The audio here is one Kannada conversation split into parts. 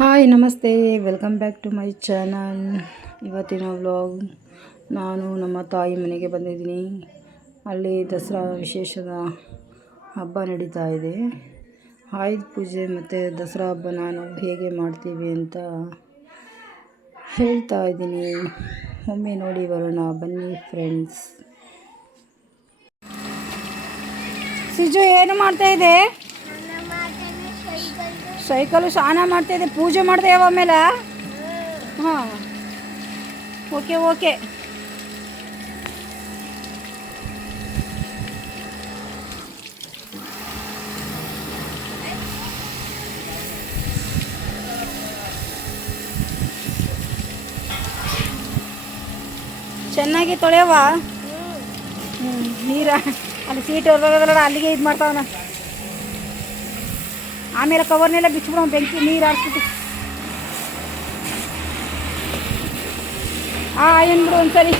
ಹಾಯ್ ನಮಸ್ತೆ, welcome back to my channel. ಇವತ್ತಿನ ವ್ಲಾಗ್ ನಾನು ನಮ್ಮ ತಾಯಿ ಮನೆಗೆ ಬಂದಿದ್ದೀನಿ. ಅಲ್ಲಿ ದಸರಾ ವಿಶೇಷದ ಹಬ್ಬ ನಡೀತಾ ಇದೆ. ಆಯುಧ ಪೂಜೆ ಮತ್ತು ದಸರಾ ಹಬ್ಬ ನಾವು ಹೇಗೆ ಮಾಡ್ತೀವಿ ಅಂತ ಹೇಳ್ತಾ ಇದ್ದೀನಿ. ಒಮ್ಮೆ ನೋಡಿ ಬರೋಣ ಬನ್ನಿ ಫ್ರೆಂಡ್ಸ್. ಸಿಜು ಏನು ಮಾಡ್ತಾ ಇದೆ? ಸೈಕಲ್ ಸ್ನಾನ ಮಾಡ್ತಾಯಿದ್ದೆ. ಪೂಜೆ ಮಾಡಿದೆ ಆಮೇಲೆ. ಹಾಂ, ಓಕೆ. ಚೆನ್ನಾಗಿ ತೊಳೆಯವ. ನೀರ ಅಲ್ಲಿ ಸೀಟ್ ಹೊರಗಡೆ ಅಲ್ಲಿಗೆ ಇದು ಮಾಡ್ತಾವನ. ಆಮೇಲೆ ಕವರ್ನೆಲ್ಲ ಬಿಚ್ಚಿಬಿಡೋ, ಬೆಂಕಿ ನೀರು ಹಾಕ್ಬಿಟ್ಟು. ಏನ್ಬಿಡು ಒಂದ್ಸರಿ.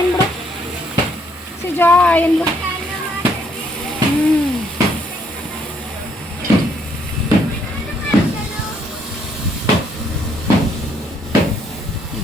ಏನ್ಬಿಡು ಸಿಜಾ, ಏನ್ಬಿಡು.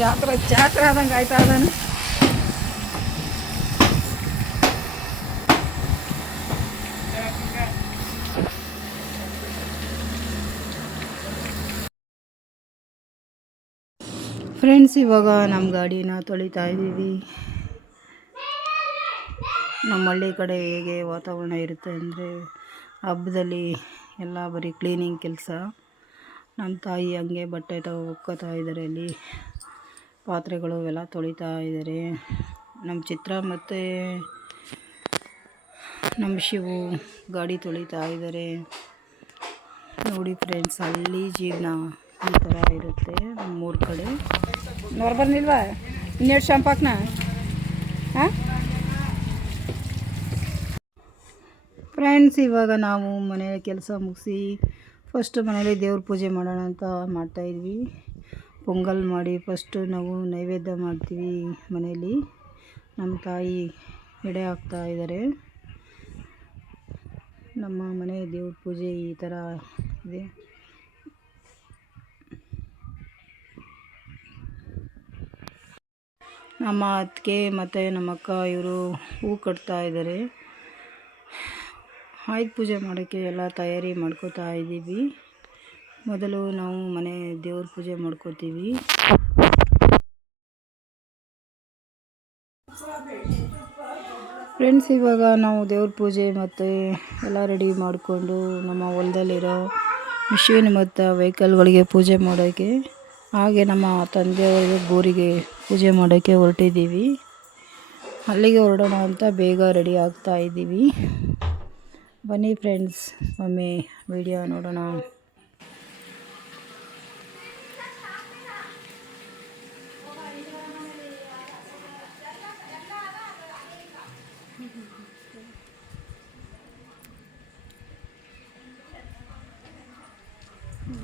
ಜಾತ್ರೆ ಆದಂಗೆ ಆಯ್ತಾ ಅದಾನ. ಫ್ರೆಂಡ್ಸ್, ಇವಾಗ ನಮ್ಮ ಗಾಡಿನ ತೊಳಿತಾ ಇದ್ದೀವಿ. ನಮ್ಮ ಹಳ್ಳಿ ಕಡೆ ಹೇಗೆ ವಾತಾವರಣ ಇರುತ್ತೆ ಅಂದರೆ, ಹಬ್ಬದಲ್ಲಿ ಎಲ್ಲ ಬರೀ ಕ್ಲೀನಿಂಗ್ ಕೆಲಸ. ನಮ್ಮ ತಾಯಿ ಹಂಗೆ ಬಟ್ಟೆ ಒಕ್ಕೋತಾ ಇದ್ದಾರೆ. ಅಲ್ಲಿ ಪಾತ್ರೆಗಳು ಎಲ್ಲ ತೊಳಿತಾ ಇದ್ದಾರೆ. ನಮ್ಮ ಚಿತ್ರ ಮತ್ತು ನಮ್ಮ ಶಿವು ಗಾಡಿ ತೊಳಿತಾ ಇದ್ದಾರೆ. ನೋಡಿ ಫ್ರೆಂಡ್ಸ್, ಹಳ್ಳಿ ಜೀವನ ಈ ಥರ ಇರುತ್ತೆ ನಮ್ಮೂರ ಕಡೆ. ನೋರು ಬಂದಿಲ್ವಾ? ಇನ್ನೆರಡು ಶಾಂಪಾಕ್ನ. ಫ್ರೆಂಡ್ಸ್, ಇವಾಗ ನಾವು ಮನೆ ಕೆಲಸ ಮುಗಿಸಿ ಫಸ್ಟು ಮನೇಲಿ ದೇವ್ರ ಪೂಜೆ ಮಾಡೋಣ ಅಂತ ಮಾಡ್ತಾಯಿದ್ವಿ. ಪೊಂಗಲ್ ಮಾಡಿ ಫಸ್ಟು ನಾವು ನೈವೇದ್ಯ ಮಾಡ್ತೀವಿ ಮನೇಲಿ. ನಮ್ಮ ತಾಯಿ ಎಡೆ ಹಾಕ್ತಾ ಇದ್ದಾರೆ. ನಮ್ಮ ಮನೆ ದೇವ್ರ ಪೂಜೆ ಈ ಥರ ಇದೆ. ನಮ್ಮ ಅತ್ತಿಗೆ ಮತ್ತು ನಮ್ಮ ಅಕ್ಕ ಇವರು ಹೂ ಕಟ್ತಾ ಇದ್ದಾರೆ. ಆಯುಧ ಪೂಜೆ ಮಾಡೋಕ್ಕೆ ಎಲ್ಲ ತಯಾರಿ ಮಾಡ್ಕೋತಾ ಇದ್ದೀವಿ. ಮೊದಲು ನಾವು ಮನೆ ದೇವ್ರ ಪೂಜೆ ಮಾಡ್ಕೋತೀವಿ. ಫ್ರೆಂಡ್ಸ್, ಇವಾಗ ನಾವು ದೇವ್ರ ಪೂಜೆ ಮತ್ತು ಎಲ್ಲ ರೆಡಿ ಮಾಡಿಕೊಂಡು ನಮ್ಮ ಹೊಲದಲ್ಲಿರೋ ಮಿಷಿನ್ ಮತ್ತು ವೆಹಿಕಲ್ಗಳಿಗೆ ಪೂಜೆ ಮಾಡೋಕ್ಕೆ, ಹಾಗೆ ನಮ್ಮ ತಂದೆಯವರಿಗೆ ಗೋರಿಗೆ ಪೂಜೆ ಮಾಡೋಕ್ಕೆ ಹೊರಟಿದ್ದೀವಿ. ಅಲ್ಲಿಗೆ ಹೊರಡೋಣ ಅಂತ ಬೇಗ ರೆಡಿ ಆಗ್ತಾ ಇದ್ದೀವಿ. ಬನ್ನಿ ಫ್ರೆಂಡ್ಸ್, ಒಮ್ಮೆ ವಿಡಿಯೋ ನೋಡೋಣ.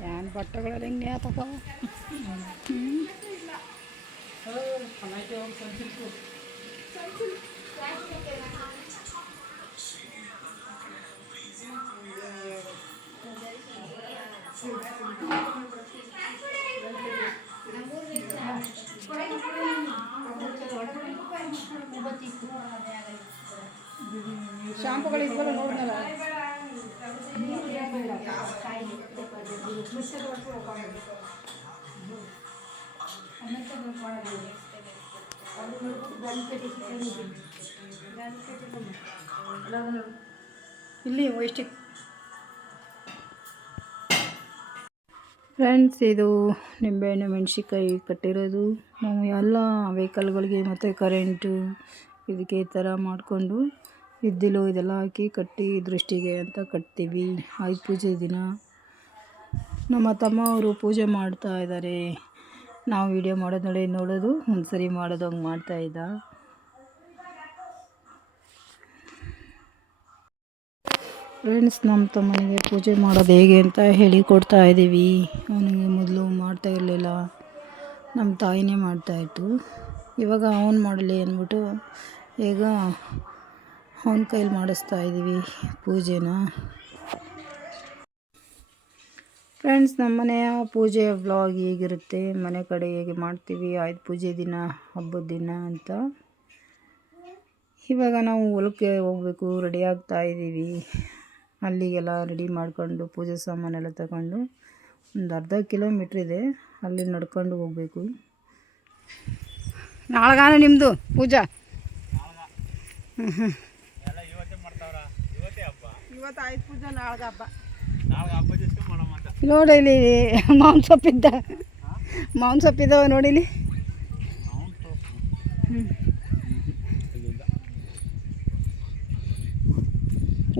ಏನು ಬಟ್ಟೆಗಳೆಲ್ಲ ಹೆಂಗೆ ಆತಪ್ಪ. ಶಾಂಪುಗಳು ಇದ್ವಲ್ಲ ನೋಡಿದ್ನಲ್ಲ. ಇಲ್ಲಿ ವೈಸ್ಟಿಕ್. ಫ್ರೆಂಡ್ಸ್, ಇದು ನಿಂಬೆಹಣ್ಣು ಮೆಣಸಿನ್ಕಾಯಿ ಕಟ್ಟಿರೋದು. ನಾವು ಎಲ್ಲ ವೆಹಿಕಲ್ಗಳಿಗೆ ಮತ್ತು ಕರೆಂಟು ಇದಕ್ಕೆ ಈ ಥರ ಮಾಡಿಕೊಂಡು ಇದ್ದಿಲು ಇದೆಲ್ಲ ಹಾಕಿ ಕಟ್ಟಿ ದೃಷ್ಟಿಗೆ ಅಂತ ಕಟ್ತೀವಿ ಆಯುಧ ಪೂಜೆ ದಿನ. ನಮ್ಮ ತಮ್ಮ ಅವರು ಪೂಜೆ ಮಾಡ್ತಾ ಇದ್ದಾರೆ. ನಾವು ವಿಡಿಯೋ ಮಾಡೋದು ನೋಡೋದು ಒಂದು ಸರಿ ಮಾಡೋದು ಹಂಗೆ ಮಾಡ್ತಾಯಿದ್ದ. ಫ್ರೆಂಡ್ಸ್, ನಮ್ಮ ತಮ್ಮನಿಗೆ ಪೂಜೆ ಮಾಡೋದು ಹೇಗೆ ಅಂತ ಹೇಳಿಕೊಡ್ತಾ ಇದ್ದೀವಿ. ಅವನಿಗೆ ಮೊದಲು ಮಾಡ್ತಾ ಇರಲಿಲ್ಲ, ನಮ್ಮ ತಾಯಿನೇ ಮಾಡ್ತಾಯಿತ್ತು. ಇವಾಗ ಅವನು ಮಾಡಲಿ ಅಂದ್ಬಿಟ್ಟು ಈಗ ಅವನ ಕೈಲಿ ಮಾಡಿಸ್ತಾ ಇದ್ದೀವಿ ಪೂಜೆನ. ಫ್ರೆಂಡ್ಸ್, ನಮ್ಮ ಮನೆಯ ಪೂಜೆಯ ವ್ಲಾಗ್ ಹೇಗಿರುತ್ತೆ, ಮನೆ ಕಡೆ ಹೇಗೆ ಮಾಡ್ತೀವಿ ಆಯುಧ ಪೂಜೆ ದಿನ, ಹಬ್ಬದ ದಿನ ಅಂತ. ಇವಾಗ ನಾವು ಹೊಲಕ್ಕೆ ಹೋಗಬೇಕು, ರೆಡಿ ಆಗ್ತಾ ಇದ್ದೀವಿ. ಅಲ್ಲಿಗೆಲ್ಲ ರೆಡಿ ಮಾಡ್ಕೊಂಡು ಪೂಜೆ ಸಾಮಾನೆಲ್ಲ ತಗೊಂಡು ಒಂದು ಅರ್ಧ ಕಿಲೋಮೀಟ್ರ್ ಇದೆ, ಅಲ್ಲಿ ನಡ್ಕೊಂಡು ಹೋಗಬೇಕು. ನಾಳೆಗಾನ ನಿಮ್ಮದು ಪೂಜಾ? ಇವತ್ತು ಆಯ್ತು ಪೂಜೆ, ನಾಳೆಗೆ ಹಬ್ಬ. ನೋಡಿ ಇಲ್ಲಿ ಮಾವಿನ ಸೊಪ್ಪಿದ್ದಾವೆ ನೋಡಿಲಿ.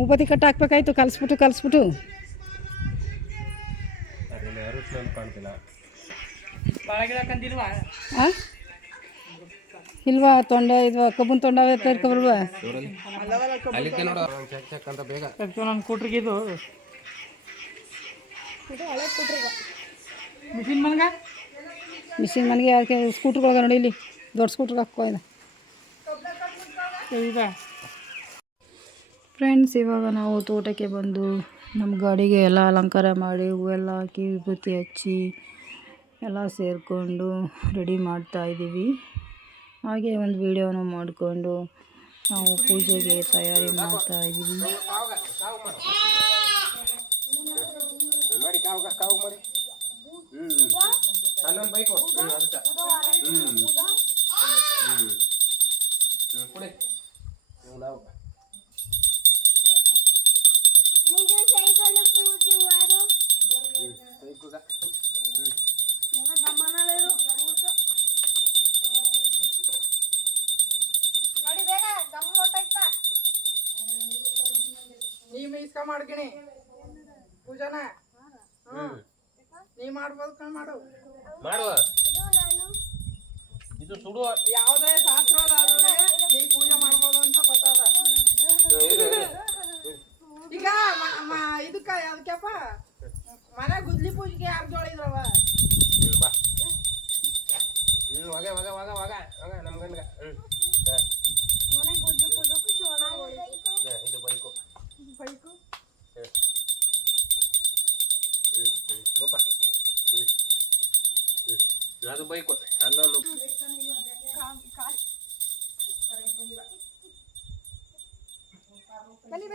ಉಪತಿ ಕಟ್ಟು ಹಾಕ್ಬೇಕಾಯ್ತು, ಕಲಿಸ್ಬಿಟ್ಟು ಇಲ್ವಾ? ತೊಂಡ ಇದು ಕಬ್ಬನ್ ತೊಂಡ ಇರ್ಕಬಲ್ವಾ? ನನ್ನ ಕೂಟ್ರಿಗೆ ಇದು ಮಿಷಿನ್ ಮನೆಗೆ ಯಾಕೆ ಸ್ಕೂಟ್ರ್ಗಳಾಗ ನೋಡಿ, ಇಲ್ಲಿ ದೊಡ್ಡ ಸ್ಕೂಟ್ರಿಗೆ ಹಾಕೋ ಇದೆ. ಫ್ರೆಂಡ್ಸ್, ಇವಾಗ ನಾವು ತೋಟಕ್ಕೆ ಬಂದು ನಮ್ಮ ಗಾಡಿಗೆ ಎಲ್ಲ ಅಲಂಕಾರ ಮಾಡಿ ಹೂವೆಲ್ಲ ಹಾಕಿ ವಿಭೂತಿ ಹಚ್ಚಿ ಎಲ್ಲ ಸೇರಿಕೊಂಡು ರೆಡಿ ಮಾಡ್ತಾ ಇದ್ದೀವಿ. ಹಾಗೆ ಒಂದು ವಿಡಿಯೋನ ಮಾಡಿಕೊಂಡು ನಾವು ಪೂಜೆಗೆ ತಯಾರಿ ಮಾಡ್ತಾ ಇದ್ದೀವಿ. ನೀ ಇಸ್ಕ ಮಾಡ್ಕಿಣಿ ಪೂಜಾನ ನೀ ಮಾಡ್ಬೋದು ಕಣ್ ಮಾಡು ಇದು ಸುಡು ಯಾವುದೇ ಶಾಸ್ತ್ರ ನೀ ಪೂಜೆ ಮಾಡ್ಬೋದು ಅಂತ ಗೊತ್ತಾದ. ಈಗ ಇದಕ್ಕ ಅದಕ್ಕೆಪ್ಪ ಮನೆ ಗುದ್ಲಿ ಪೂಜೆಗೆ ಯಾರು ಜೋಳಿದ್ರವ ನಮ್ಮ ಗಂಡ ಮನೆ ಗುದ್ಲಿ ಪೂಜೆಗೂ ಇದು ಬೈಕು ಅದು ಬೈಕು ಅಲ್ಲೊಂದು ಬನ್ನಿ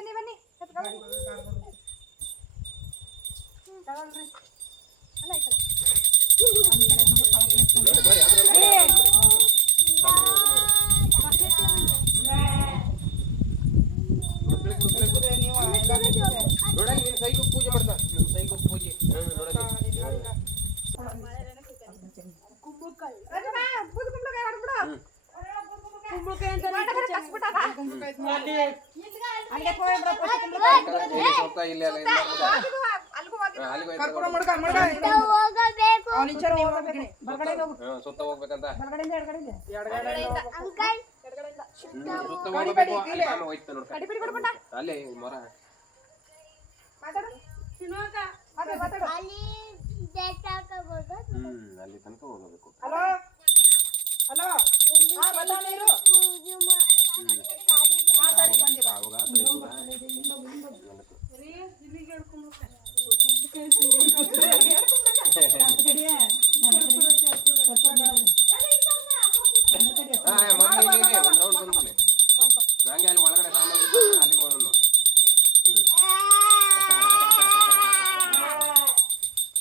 ನೋಡಲ್ಲಿ ನಿನ್ನ ಸೈಕು ಪೂಜೆ ಮಾಡ್ತಾ, ನಿಮ್ಮ ಸೈಕು ಪೂಜೆ ಸುತ್ತ ಹೋಗ್ಬೇಕಂತ ಅಲ್ಲೇ ಮರ ಅಲ್ಲಿ ತನಕ ಹೋಗಬೇಕು. ನಂಗೆ ಅಲ್ಲಿ ಒಳಗಡೆ ಅಲ್ಲಿ ಹೋಗೋಣ.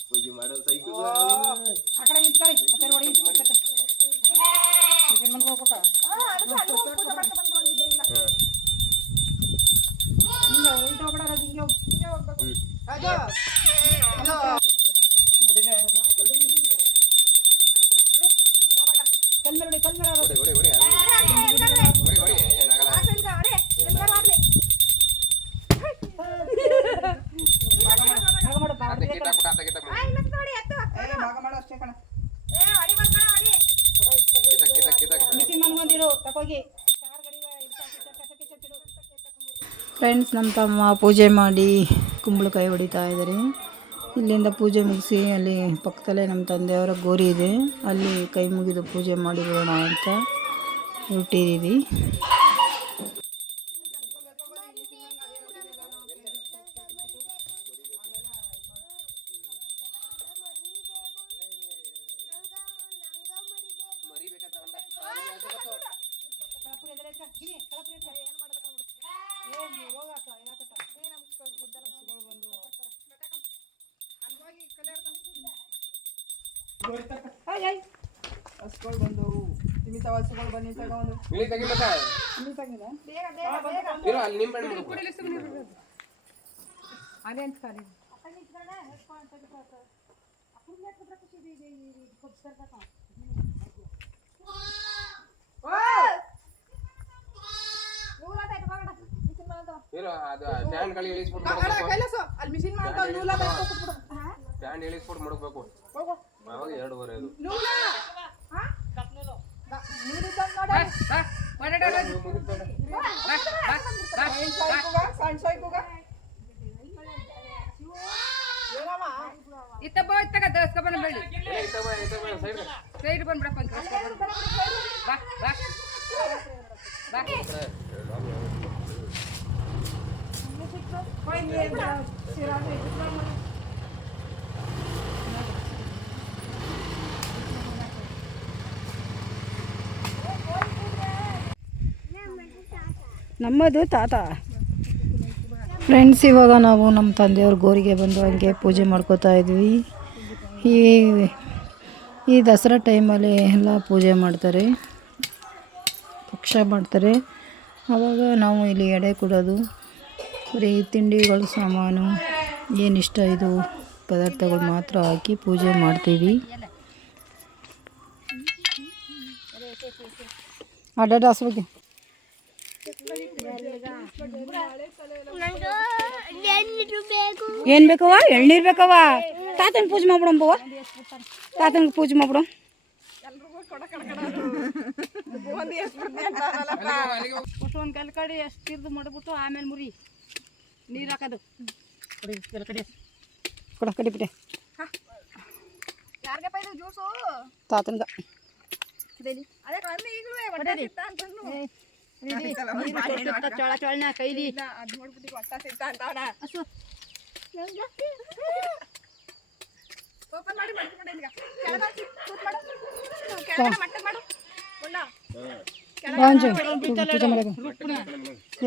ಪೂಜೆ ಮಾಡೋ ಸೈಕಲ್ ಆ ಕಡೆ ನಿಂತ್ಕೊಳ್ಳಿ, ಫ್ರೆಂಡ್ಸ್, ನಮ್ಮ ತಮ್ಮ ಪೂಜೆ ಮಾಡಿ ಕುಂಬಳಕಾಯಿ ಹೊಡಿತಾ ಇದ್ದಾರೆ. ಇಲ್ಲಿಂದ ಪೂಜೆ ಮುಗಿಸಿ ಅಲ್ಲಿ ಪಕ್ಕದಲ್ಲೇ ನಮ್ಮ ತಂದೆಯವರ ಗೋರಿ ಇದೆ, ಅಲ್ಲಿ ಕೈ ಮುಗಿದು ಪೂಜೆ ಮಾಡಿ ಬಿಡೋಣ ಅಂತ ಹೊರಟಿದ್ದೀವಿ. ಹಸ್ಗಳು ಬಂದವು ನಿಮಿತ ಹಸುಗಳು ಬನ್ನಿ ತಗೊಂಡು ಇಲ್ಲಿ ತೆಗಿ ಮತ್ತೆ ಇರು ಅಲ್ಲಿ ನಿಂಬೆ ಹಣ್ಣು ಅದೇ ಅಂತ ಕರೀ ಇರು ಅದು ಸ್ಟ್ಯಾಂಡ್ ಗಳು ಇಳಿಸ್ಬಿಟ್ಟು ಅಲ್ಲಿ ಮಿಷಿನ್ ಮಾಡ್ಕೊಂಡು ನೂಲ ಬೇಸ್ಕೊಟ್ಬಿಡು ಸ್ಟ್ಯಾಂಡ್ ಇಳಿಸ್ಬಿಟ್ಟು ಮಡಗಬೇಕು ಅವಾಗ 2.5 ಅದು ಇತ್ತ ಬೋಯ್ತಾಗ ದಸ್ಕ ಬಂದ್ಬೇಡಿ ಸೈಡ್ ಬಂದ್ಬಿಡಪ್ಪ ಬಾ ಬಾ ಬಾ ನಮ್ಮದು ತಾತ. ಫ್ರೆಂಡ್ಸ್, ಇವಾಗ ನಾವು ನಮ್ಮ ತಂದೆಯವ್ರ ಗೋರಿಗೆ ಬಂದು ಹಂಗೆ ಪೂಜೆ ಮಾಡ್ಕೋತಾ ಇದ್ವಿ. ಈ ದಸರಾ ಟೈಮಲ್ಲಿ ಎಲ್ಲ ಪೂಜೆ ಮಾಡ್ತಾರೆ, ಪಕ್ಷ ಮಾಡ್ತಾರೆ. ಆವಾಗ ನಾವು ಇಲ್ಲಿ ಎಡೆ ಕೊಡೋದು, ಬರೀ ತಿಂಡಿಗಳು ಸಾಮಾನು ಏನಿಷ್ಟ ಇದು ಪದಾರ್ಥಗಳು ಮಾತ್ರ ಹಾಕಿ ಪೂಜೆ ಮಾಡ್ತೀವಿ. ಅಡ್ಡಾಡ್ಸ್ ಬಗ್ಗೆ ಏನು ಬೇಕವ? ಎಳ್ನೀರು ಬೇಕವ? ತಾತನ ಪೂಜೆ ಮಾಡ್ಬಿಡಂಬವ, ತಾತನಿಗೆ ಪೂಜೆ ಮಾಡ್ಬಿಡು. ಒಂದು ಕಲ್ ಕಡೆ ಎಷ್ಟು ತಿರ್ದು ಮಾಡಿಬಿಟ್ಟು ಆಮೇಲೆ ಮುರಿ ನೀರು ಹಾಕೋದು ಕೊಡ ಕಡಿಬಿಟ್ಟೆ ಯಾರಿಗಪ್ಪ ಇದು ಜ್ಯೂಸು? ತಾತನ್ಗ ಚೊಳ ಚೊಳನ ಕೈಲಿ ಓಪನ್ ಮಾಡಿ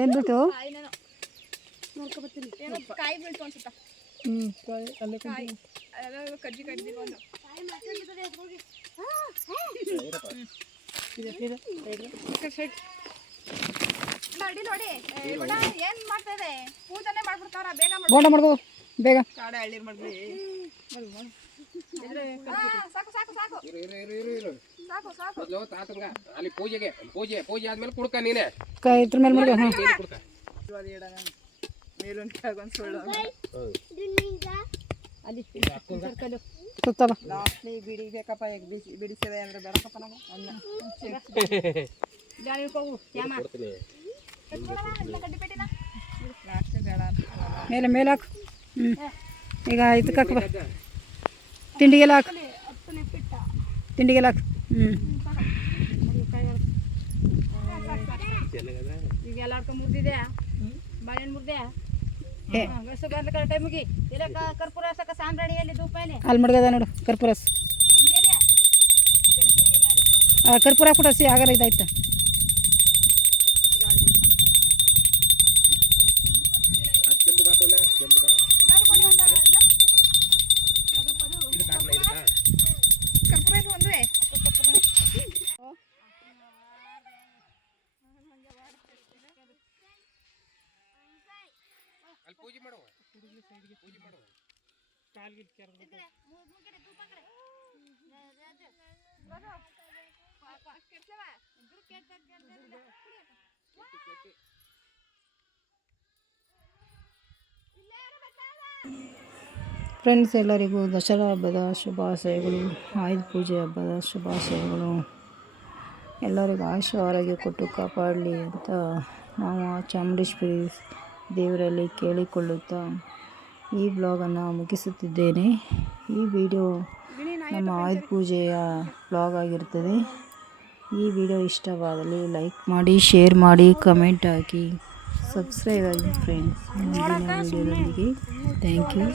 ಏನು ಬಿಟ್ಟು ಕಾಯಿ ಬೀಳ್ತು ಅನ್ಸುತ್ತಾ? ಕಜ್ಜಿ ಕಡ್ದಿಲ್ಲ ಒಂದು ನೋಡಿ ನೋಡಿ ಏನ್ ಮಾಡ್ತಾ ಇದೆ? ಪೂಜನೆ ಮಾಡ್ಬಿಡ್ತಾರ. ಬೇಗ ಬೋಂಡ ಮಾಡ್ಬೋದು ಬೇಗ. ಕಾಡೆ ಎಳ್ನೀರು ಮಾಡ್ಲಿ. ಸಾಕು ಸಾಕು ಸಾಕು ಸಾಕು ಸಾಕು. ಮೊದಲು ತಾತಂಗ ಅಲ್ಲಿ ಪೂಜೆ ಆದ್ಮೇಲೆ ಕುಡ್ಕ ನೀನೆ ಕೈ ಇದ್ರ ಮೇಲೆ ಮಾಡಿ. ಹಾಂ, ಕುಡ್ಕ ಮೇಲೊಂದು ಕೆಳಗೊಂದು ಸುಳ್ಳು ಅಲ್ಲಿ ಸುತ್ತವ ಲಾಸ್ಟ್ಲಿ ಬಿಡಿ ಬೇಕಪ್ಪ. ಈಗ ಬಿಡಿಸಿದೆ ಅಂದ್ರೆ ಬೇಡಪ್ಪ ನಾವು ಅನ್ನ ಲಾಸ್ಟ್ ಬೇಡ ಮೇಲೆ ಮೇಲೆ ಹಾಕು. ಈಗ ಇದಕ್ಕೆ ಹಾಕು, ಬಾ ತಿಂಡಿಗೆಲ್ಲ ಹಾಕು, ತಿಂಡಿಗೆಲ್ಲ ಹಾಕು. ಈಗ ಎಲ್ಲಾರ್ಕ ಮುರಿದಿದೆ, ಬಾಳೆಹಣ್ಣು ಮುರಿದೆ, ಟೈಮಿಗೆ ಇಲ್ಲ ಕರ್ಪೂರ ಸಕ ಸಾಂಬ್ರಾಣಿಯಲ್ಲಿ ಧೂಪಲ್ಲಿ ಅಲ್ಲಿ ಮಡ್ಗದ ನೋಡು ಕರ್ಪೂರಸ್. ಕರ್ಪೂರ ಕೂಡ ಸಿ ಆಗಾರ ಇದಾಯ್ತಾ? ಕರ್ಪೂರ ಇದು ಒಂದೇ ಅಲ್ಲಿ ಪೂಜೆ ಮಾಡುವ ಫ್ರೆಂಡ್ಸ್, ಎಲ್ಲರಿಗೂ ದಸರಾ ಹಬ್ಬದ ಶುಭಾಶಯಗಳು, ಆಯುಧ ಪೂಜೆ ಹಬ್ಬದ ಶುಭಾಶಯಗಳು. ಎಲ್ಲರಿಗೂ ಆಯುಷ್ಯ ಆರೋಗ್ಯ ಕೊಟ್ಟು ಕಾಪಾಡಲಿ ಅಂತ ನಾವು ಆ ಚಾಮುಂಡೇಶ್ವರಿ ದೇವರಲ್ಲಿ ಕೇಳಿಕೊಳ್ಳುತ್ತಾ ಈ ಬ್ಲಾಗನ್ನು ಮುಗಿಸುತ್ತಿದ್ದೇನೆ. ಈ ವಿಡಿಯೋ ನಮ್ಮ ಆಯುಧ ಪೂಜೆಯ ಬ್ಲಾಗ್ ಆಗಿರ್ತದೆ. ಈ ವಿಡಿಯೋ ಇಷ್ಟವಾದಲ್ಲಿ ಲೈಕ್ ಮಾಡಿ, ಶೇರ್ ಮಾಡಿ, ಕಮೆಂಟ್ ಹಾಕಿ, ಸಬ್ಸ್ಕ್ರೈಬ್ ಆಗಿ ಫ್ರೆಂಡ್ಸ್. ಮುಂದಿನ ವಿಡಿಯೋದೊಂದಿಗೆ ಥ್ಯಾಂಕ್ ಯು.